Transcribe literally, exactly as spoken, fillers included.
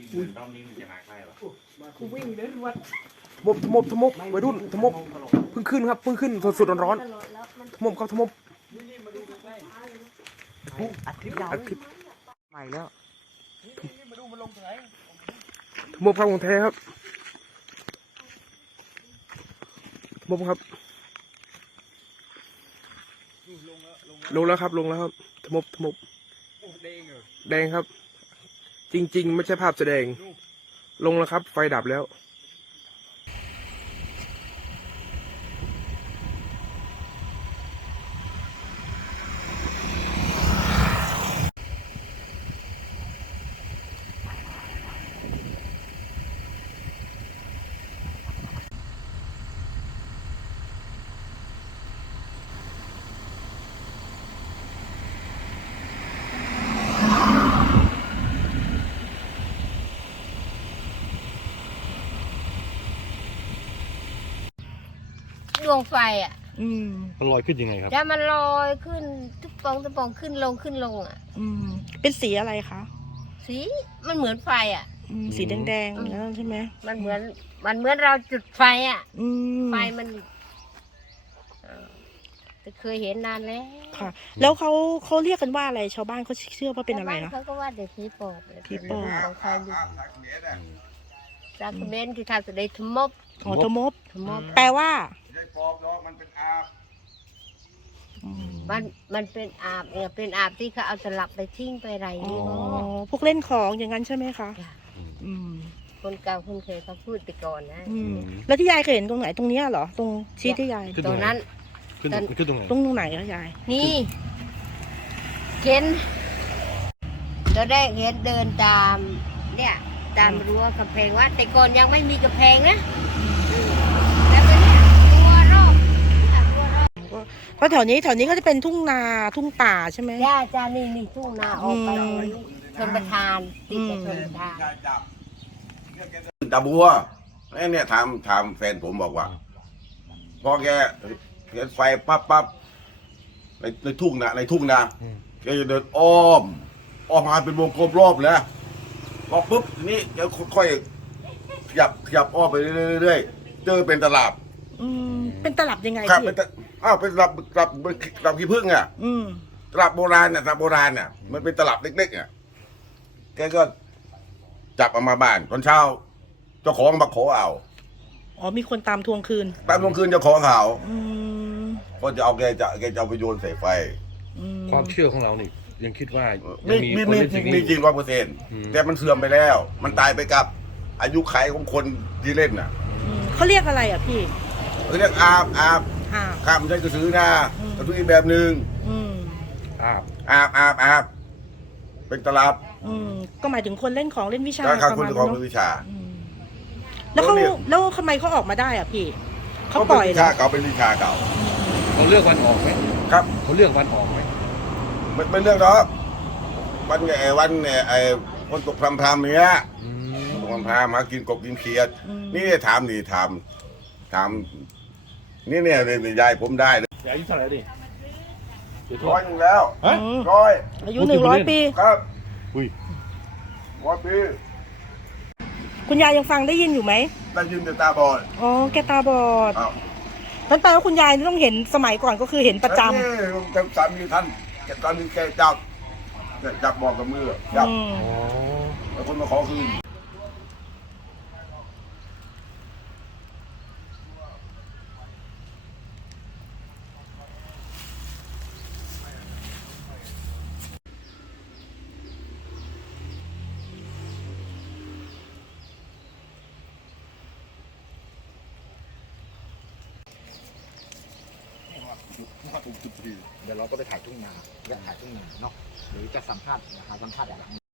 รอบนี้มันจะมาใกล้หรอกูวิ่งเดินวัดทมบทมบทมบวัยรุ่นทมบเพิ่งขึ้นครับเพิ่งขึ้นสดสดร้อนๆทมบครับทมบอัดคลิปยาวอัดคลิปใหม่แล้วทมบครับของแท้ครับทมบครับลงแล้วครับลงแล้วครับทมบทมบแดงครับจริงๆไม่ใช่ภาพแสดงลงแล้วครับไฟดับแล้วดวงไฟอ่ะอืมมันลอยขึ้นยังไงครับจะมันลอยขึ้นทุกปองทุกปองขึ้นลงขึ้นลงอ่ะอืมเป็นสีอะไรคะสีมันเหมือนไฟอ่ะอืมสีแดงๆอย่างนั้นใช่ไหมมันเหมือนมันเหมือนเราจุดไฟอ่ะอืมไฟมันแต่เคยเห็นนานแล้วค่ะแล้วเขาเขาเรียกกันว่าอะไรชาวบ้านเขาเชื่อว่าเป็นอะไรนะเขาก็ว่าเด็กผีปอบผีปอบของใครอยู่จากเขมรที่ทำจะได้ทมบอ๋อทมบทมบแปลว่ามันเป็นอาบมันมันเป็นอาบเนี่ยเป็นอาบที่เขาเอาสลับไปทิ้งไปอะไรนี่เนาะพวกเล่นของอย่างนั้นใช่ไหมคะอืมคนเก่าคนเคยเขาพูดไปก่อนนะอืมแล้วที่ยายเคยเห็นตรงไหนตรงเนี้ยเหรอตรงชี้ที่ยายตรงนั้นขึ้นขึ้นตรงไหนตรงตรงไหนคะยายนี่เห็นเราได้เห็นเดินตามเนี่ยตามรั้วกำแพงวัดแต่ก่อนยังไม่มีกำแพงนะแล้วก็เนี่ยตัวรอบตัวรอบเพราะแถวนี้แถวนี้ก็จะเป็นทุ่งนาทุ่งป่าใช่ไหมย่าจานี่นี่ทุ่งนาออกไปชนประทานติดกับชนประทานตาบัวเนี่ยถามถามแฟนผมบอกว่าพอแกเห็นไฟปั๊บปั๊บในในทุ่งนาในทุ่งนาแกจะเดินอ้อมอ้อมมาเป็นวงกลมรอบแล้วพอปุ๊บทีนี้แกค่อยๆขยับขยับอ้อมไปเรื่อยๆเจอเป็นตลับอืมเป็นตลับยังไงครับพี่เป็นอ้าวเป็นตลับตลับตลับขี้ผึ้งอ่ะอืมตลับโบราณน่ะตลับโบราณน่ะมันเป็นตลับเล็กๆอ่ะแกก็จับเอามาบ้านตอนเช้าเจ้าของมาขอเอาอ๋อมีคนตามทวงคืนตามทวงคืนเจ้าของเขาอืมก็จะเอาแกจะแกจะเอาไปโยนใส่ไฟความเชื่อของเรานี่ยังคิดว่ามีมีมีมีจริงร้อยเปอร์เซ็นต์แต่มันเสื่อมไปแล้วมันตายไปกับอายุขัยของคนที่เล่นน่ะเขาเรียกอะไรอ่ะพี่เขาเรียกอาบอาบข้ามใช้กระสือนะกระสืออีกแบบหนึ่งอาบอาบอาบอาบเป็นตลับก็หมายถึงคนเล่นของเล่นวิชาประมาณนั้นคนเล่นวิชาแล้วเขาแล้วทำไมเขาออกมาได้อ่ะพี่เขาปล่อยวิชาเก่าเป็นวิชาเก่าเขาเลือกวันออกไหมครับเขาเลือกวันออกไหมไม่ไม่เลือกหรอกวันไงวันเนี่ยไอ้คนตกพรำพรำเนี้ยตกพรำพรำมากินกบกินเขียดนี่ถามนี่ถามถามนี่เนี่ยยายผมได้เลยอายุเท่าไหร่ดิร้อยหนึ่งแล้วร้อยอายุหนึ่งร้อยปีครับอุ้ยร้อยปีคุณยายยังฟังได้ยินอยู่ไหมได้ยินแต่ตาบอดอ๋อแกตาบอดนั้นแปลว่าคุณยายต้องเห็นสมัยก่อนก็คือเห็นประจำนี่สามีท่านแกตอนนี้แกจับจับบอกกับมือจับแล้วคนมาขอคืนเดี๋ยวเราก็ไปถ่ายทุ่งนาอยากถ่ายทุ่งนาเนาะหรือจะสัมภาษณ์หาสัมภาษณ์อะไร